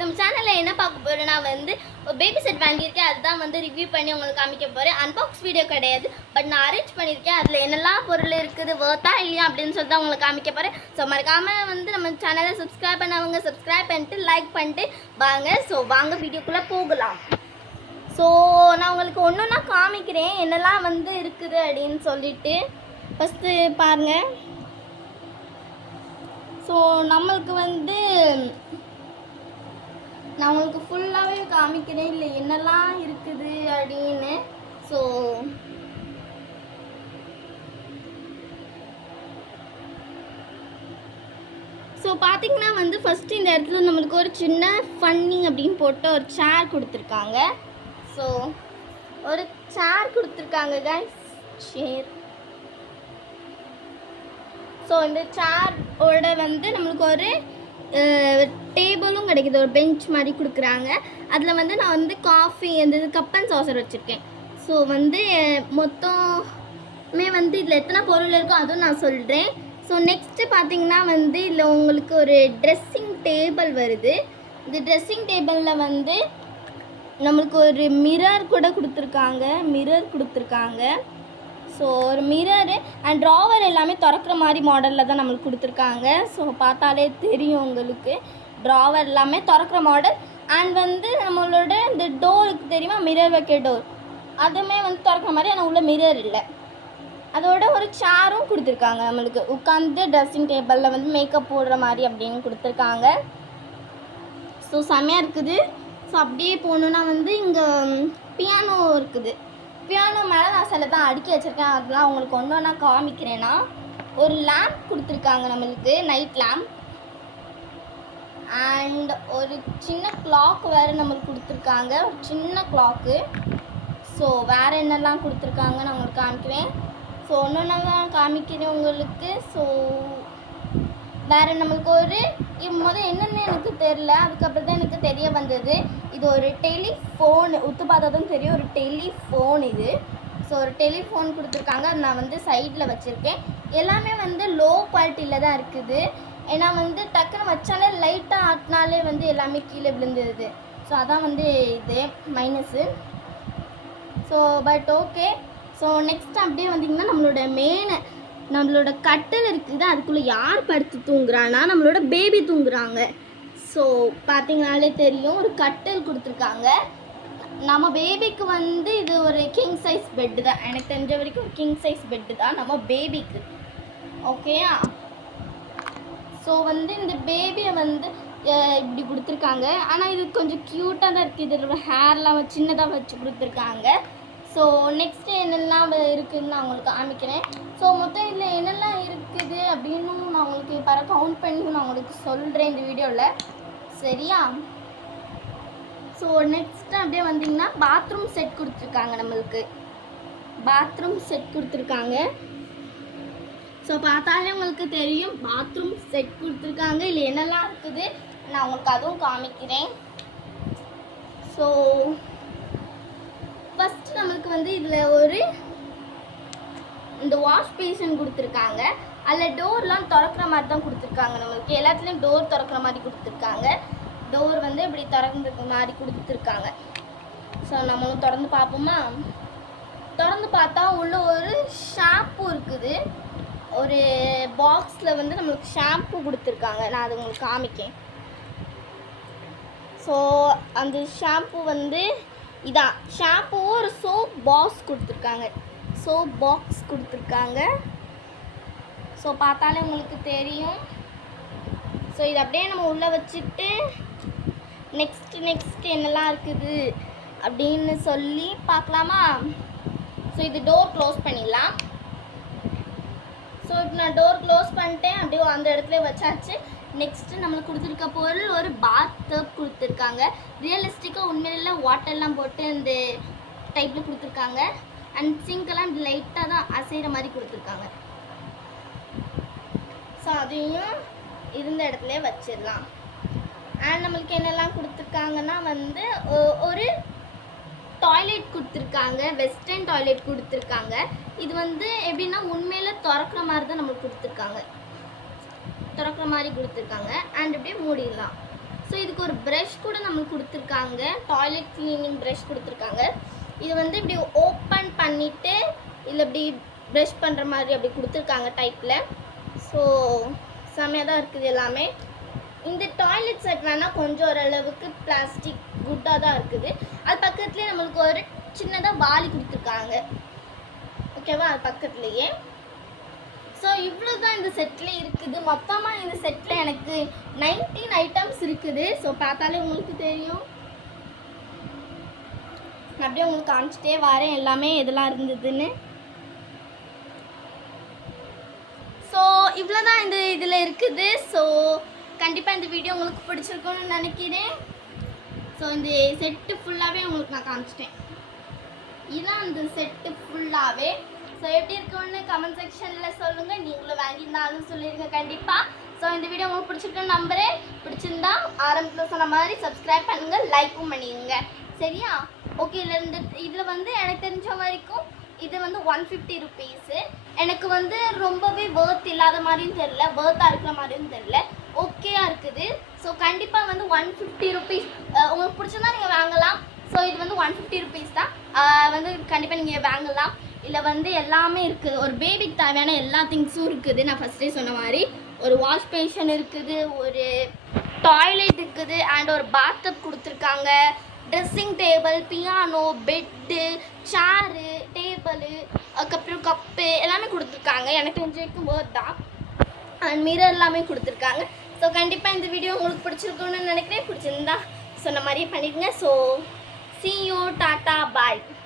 நம்ம சேனலில் என்ன பார்க்க போகிறேன்னா வந்து ஒரு பேபி செட் வாங்கியிருக்கேன். அதுதான் வந்து ரிவ்யூ பண்ணி உங்களுக்கு காமிக்க போகிறேன். அன்பாக்ஸ் வீடியோ கிடையாது, பட் நான் அரேஞ்ச் பண்ணியிருக்கேன். அதில் என்னெல்லாம் பொருள் இருக்குது, வர்த்தா இல்லையா அப்படின்னு சொல்லிட்டு தான் உங்களுக்கு காமிக்க போகிறேன். ஸோ மறக்காமல் வந்து நம்ம சேனலை சப்ஸ்கிரைப் பண்ணவங்க சப்ஸ்கிரைப் பண்ணிட்டு லைக் பண்ணிட்டு வாங்க. ஸோ வாங்க வீடியோக்குள்ளே போகலாம். ஸோ நான் உங்களுக்கு ஒன்று ஒன்றா காமிக்கிறேன் என்னெல்லாம் வந்து இருக்குது அப்படின்னு சொல்லிட்டு. ஃபஸ்ட்டு பாருங்கள். ஸோ நம்மளுக்கு வந்து நான் உங்களுக்கு ஃபுல்லாகவே காமிக்கிறேன் இல்லை என்னெல்லாம் இருக்குது அப்படின்னு. ஸோ பார்த்தீங்கன்னா வந்து ஃபஸ்ட்டு இந்த இடத்துல நம்மளுக்கு ஒரு சின்ன ஃபன்னி அப்படின்னு போட்டு ஒரு சேர் கொடுத்துருக்காங்க. ஸோ ஒரு சேர் கொடுத்துருக்காங்க கைஸ், சேர். ஸோ இந்த சேரோட வந்து நம்மளுக்கு ஒரு டேபிளும் கிடைக்கிது, ஒரு பெஞ்ச் மாதிரி கொடுக்குறாங்க. அதில் வந்து நான் வந்து காஃபி அந்த கப் அண்ட் சாசர் வச்சுருக்கேன். ஸோ வந்து மொத்தமே வந்து இதில் எத்தனை பொருள் இருக்கோ அதுவும் நான் சொல்கிறேன். ஸோ நெக்ஸ்ட்டு பார்த்தீங்கன்னா வந்து இதில் உங்களுக்கு ஒரு ட்ரெஸ்ஸிங் டேபிள் வருது. இந்த ட்ரெஸ்ஸிங் டேபிளில் வந்து நம்மளுக்கு ஒரு மிரர் கூட கொடுத்துருக்காங்க. ஸோ ஒரு மிரரு அண்ட் ட்ராவர் எல்லாமே திறக்கிற மாதிரி மாடலில் தான் நம்மளுக்கு கொடுத்துருக்காங்க. ஸோ பார்த்தாலே தெரியும் உங்களுக்கு, ட்ராவர் எல்லாமே திறக்கிற மாடல். அண்ட் வந்து நம்மளோட இந்த டோருக்கு தெரியுமா, மிரர் வைக்க டோர், அதுவுமே வந்து திறக்கிற மாதிரி. ஆனால் உள்ள மிரர் இல்லை. அதோட ஒரு சேரும் கொடுத்துருக்காங்க நம்மளுக்கு உட்காந்து ட்ரெஸ்ஸிங் டேபிளில் வந்து மேக்கப் போடுற மாதிரி அப்படின்னு கொடுத்துருக்காங்க. ஸோ செம்மையாக இருக்குது. ஸோ அப்படியே போகணுன்னா வந்து இங்கே பியானோ இருக்குது. பியானோ மேலே நான் சில தான் அடுக்கி வச்சுருக்கேன், அதெல்லாம் உங்களுக்கு ஒன்று ஒன்றா காமிக்கிறேன்னா. ஒரு லேம்ப் கொடுத்துருக்காங்க நம்மளுக்கு, நைட் லேம்ப். அண்ட் ஒரு சின்ன கிளாக் வேறு நம்மளுக்கு கொடுத்துருக்காங்க, ஒரு சின்ன கிளாக்கு. ஸோ வேறு என்னெல்லாம் கொடுத்துருக்காங்க நான் உங்களுக்கு காமிக்கிறேன். ஸோ ஒன்று ஒன்றா தான் காமிக்கிறேன் உங்களுக்கு. ஸோ வேறு நம்மளுக்கு ஒரு முதல் என்னென்னு எனக்கு தெரில, அதுக்கப்புறம் தான் எனக்கு தெரிய வந்தது. இது ஒரு டெலிஃபோன், உத்து பார்த்தா தான் தெரியும், ஒரு டெலிஃபோன் இது. ஸோ ஒரு டெலிஃபோன் கொடுத்துருக்காங்க, அது நான் வந்து சைடில் வச்சுருக்கேன். எல்லாமே வந்து லோ குவாலிட்டியில் தான் இருக்குது. ஏன்னா வந்து டக்குன்னு வச்சாலே லைட்டாக ஆட்டினாலே வந்து எல்லாமே கீழே விழுந்துடுது. ஸோ அதான் வந்து இது minus. So but okay. So next அப்படியே வந்திங்கன்னா நம்மளோட கட்டில் இருக்குது. அதுக்குள்ளே யார் படுத்து தூங்குறான்னா நம்மளோட பேபி தூங்குறாங்க. ஸோ பார்த்தீங்கனாலே தெரியும், ஒரு கட்டில் கொடுத்துருக்காங்க. நம்ம பேபிக்கு வந்து இது ஒரு கிங் சைஸ் பெட்டு தான், எனக்கு தெரிஞ்ச வரைக்கும் ஒரு கிங் சைஸ் பெட்டு தான் நம்ம பேபிக்கு. ஓகேயா? ஸோ வந்து இந்த பேபியை வந்து இப்படி கொடுத்துருக்காங்க. ஆனால் இது கொஞ்சம் க்யூட்டாக தான் இருக்குது. இதில் ஹேர்லாம் சின்னதாக வச்சு கொடுத்துருக்காங்க. ஸோ நெக்ஸ்ட்டு என்னெல்லாம் இருக்குதுன்னு நான் உங்களுக்கு காமிக்கிறேன். ஸோ மொத்தம் இதில் என்னெல்லாம் இருக்குது அப்படின்னு நான் உங்களுக்கு கவுண்ட் பண்ணி நான் உங்களுக்கு சொல்கிறேன் இந்த வீடியோவில், சரியா? ஸோ நெக்ஸ்ட்டு அப்படியே வந்திங்கன்னா பாத்ரூம் செட் கொடுத்துருக்காங்க நம்மளுக்கு, பாத்ரூம் செட் கொடுத்துருக்காங்க. ஸோ பார்த்தாலே உங்களுக்கு தெரியும் பாத்ரூம் செட் கொடுத்துருக்காங்க. இல்லை என்னெல்லாம் இருக்குது நான் உங்களுக்கு அதுவும் காமிக்கிறேன். ஸோ ஃபஸ்ட்டு நம்மளுக்கு வந்து இதில் ஒரு இந்த வாஷ் பேஷன் கொடுத்துருக்காங்க. அதில் டோர்லாம் திறக்கிற மாதிரி தான் கொடுத்துருக்காங்க நம்மளுக்கு. எல்லாத்துலேயும் டோர் திறக்கிற மாதிரி கொடுத்துருக்காங்க. டோர் வந்து இப்படி திறந்துருக்க மாதிரி கொடுத்துருக்காங்க. ஸோ நம்மளும் திறந்து பார்ப்போமா? திறந்து பார்த்தா உள்ள ஒரு ஷாம்பு இருக்குது. ஒரு பாக்ஸில் வந்து நம்மளுக்கு ஷாம்பு கொடுத்துருக்காங்க. நான் அது உங்களுக்கு காமிக்கேன். ஸோ அந்த ஷாம்பு வந்து இதான் ஷாம்புவும் ஒரு சோப் பாக்ஸ் கொடுத்துருக்காங்க. ஸோ பார்த்தாலே உங்களுக்கு தெரியும். ஸோ இது அப்படியே நம்ம உள்ளே வச்சுட்டு நெக்ஸ்ட் என்னெல்லாம் இருக்குது அப்படின்னு சொல்லி பார்க்கலாமா? ஸோ இது டோர் க்ளோஸ் பண்ணிடலாம். ஸோ இப்போ நான் டோர் க்ளோஸ் பண்ணிட்டேன், அப்படியே அந்த இடத்துல வச்சாச்சு. நெக்ஸ்ட்டு நம்மளுக்கு கொடுத்துருக்க பொருள் ஒரு பாத் டப் கொடுத்துருக்காங்க. ரியலிஸ்டிக்காக உண்மையில வாட்டர்லாம் போட்டு இந்த டைப்பில் கொடுத்துருக்காங்க. அண்ட் சிங்கெல்லாம் லைட்டாக தான் அசைகிற மாதிரி கொடுத்துருக்காங்க. ஸோ அதையும் இருந்த இடத்துல வச்சிடலாம். அண்ட் நம்மளுக்கு என்னெல்லாம் கொடுத்துருக்காங்கன்னா வந்து ஒரு டாய்லெட் கொடுத்துருக்காங்க, வெஸ்டர்ன் டாய்லெட் கொடுத்துருக்காங்க. இது வந்து எப்படின்னா உண்மையில் திறக்கிற மாதிரி தான் நம்மளுக்கு கொடுத்துருக்காங்க, திறக்கிற மாதிரி கொடுத்துருக்காங்க. அண்ட் அப்படியே மூடிடலாம். ஸோ இதுக்கு ஒரு ப்ரஷ் கூட நம்மளுக்கு கொடுத்துருக்காங்க, டாய்லெட் க்ளீனிங் ப்ரஷ் கொடுத்துருக்காங்க. இது வந்து இப்படி ஓப்பன் பண்ணிவிட்டு இல்லை இப்படி ப்ரஷ் பண்ணுற மாதிரி அப்படி கொடுத்துருக்காங்க டைப்பில். ஸோ செம்மையாக தான் இருக்குது எல்லாமே. இந்த டாய்லெட் செட் வேணால் கொஞ்சம் ஓரளவுக்கு பிளாஸ்டிக் குட்டாக தான் இருக்குது. அது பக்கத்துலேயே நம்மளுக்கு ஒரு சின்னதாக வாளி கொடுத்துருக்காங்க, ஓகேவா, அது பக்கத்துலேயே. ஸோ இவ்வளோ தான் இந்த செட்டில் இருக்குது. மொத்தமாக இந்த செட்டில் எனக்கு 19 ஐட்டம்ஸ் இருக்குது. ஸோ பார்த்தாலே உங்களுக்கு தெரியும். நான் அப்படியே உங்களுக்கு காமிச்சிட்டே வரேன் எல்லாமே எதெல்லாம் இருந்ததுன்னு. ஸோ இவ்வளோ தான் இந்த இதில் இருக்குது. ஸோ கண்டிப்பாக இந்த வீடியோ உங்களுக்கு பிடிச்சிருக்குன்னு நினைக்கிறேன். ஸோ இந்த செட்டு ஃபுல்லாகவே உங்களுக்கு நான் காமிச்சிட்டேன். இதுதான் இந்த செட்டு ஃபுல்லாகவே. ஸோ எப்படி இருக்குன்னு கமெண்ட் செக்ஷனில் சொல்லுங்கள். நீங்களும் வாங்கியிருந்தாலும் சொல்லிடுங்க கண்டிப்பாக. ஸோ இந்த வீடியோ உங்களுக்கு பிடிச்சிருக்குன்னு நம்புறேன். பிடிச்சிருந்தா ஆரம்பத்தில் சொன்ன மாதிரி சப்ஸ்கிரைப் பண்ணுங்கள், லைக்கும் பண்ணிடுங்க, சரியா? ஓகே. இதில் வந்து எனக்கு தெரிஞ்ச வரைக்கும் இது வந்து 150 ருபீஸு. எனக்கு வந்து ரொம்பவே வேர்த் இல்லாத மாதிரியும் தெரில, வேர்த்தாக இருக்கிற மாதிரியும் தெரில, ஓகேயா இருக்குது. ஸோ கண்டிப்பாக வந்து 150 ருபீஸ் உங்களுக்கு பிடிச்சிருந்தா நீங்கள் வாங்கலாம். ஸோ இது வந்து 150 ருபீஸ் தான். வந்து கண்டிப்பாக நீங்கள் வாங்கலாம். இல்லை வந்து எல்லாமே இருக்குது, ஒரு பேபிக்கு தேவையான எல்லா திங்ஸும் இருக்குது. நான் ஃபஸ்ட்டே சொன்ன மாதிரி ஒரு வாஷ் பேஷன் இருக்குது, ஒரு டாய்லெட் இருக்குது, அண்ட் ஒரு பாத்டப் கொடுத்துருக்காங்க, ட்ரெஸ்ஸிங் டேபிள், பியானோ, பெட்டு, சேரு, டேபிளு, அதுக்கப்புறம் கப்பு எல்லாமே கொடுத்துருக்காங்க. எனக்கு தெரிஞ்ச வரைக்கும் வேர்த் தான். அண்ட் மிரர் எல்லாமே கொடுத்துருக்காங்க. ஸோ கண்டிப்பாக இந்த வீடியோ உங்களுக்கு பிடிச்சிருக்குன்னு நினைக்கிறேன். பிடிச்சிருந்தா சொன்ன மாதிரியே பண்ணிடுங்க. So see you, tata, bye.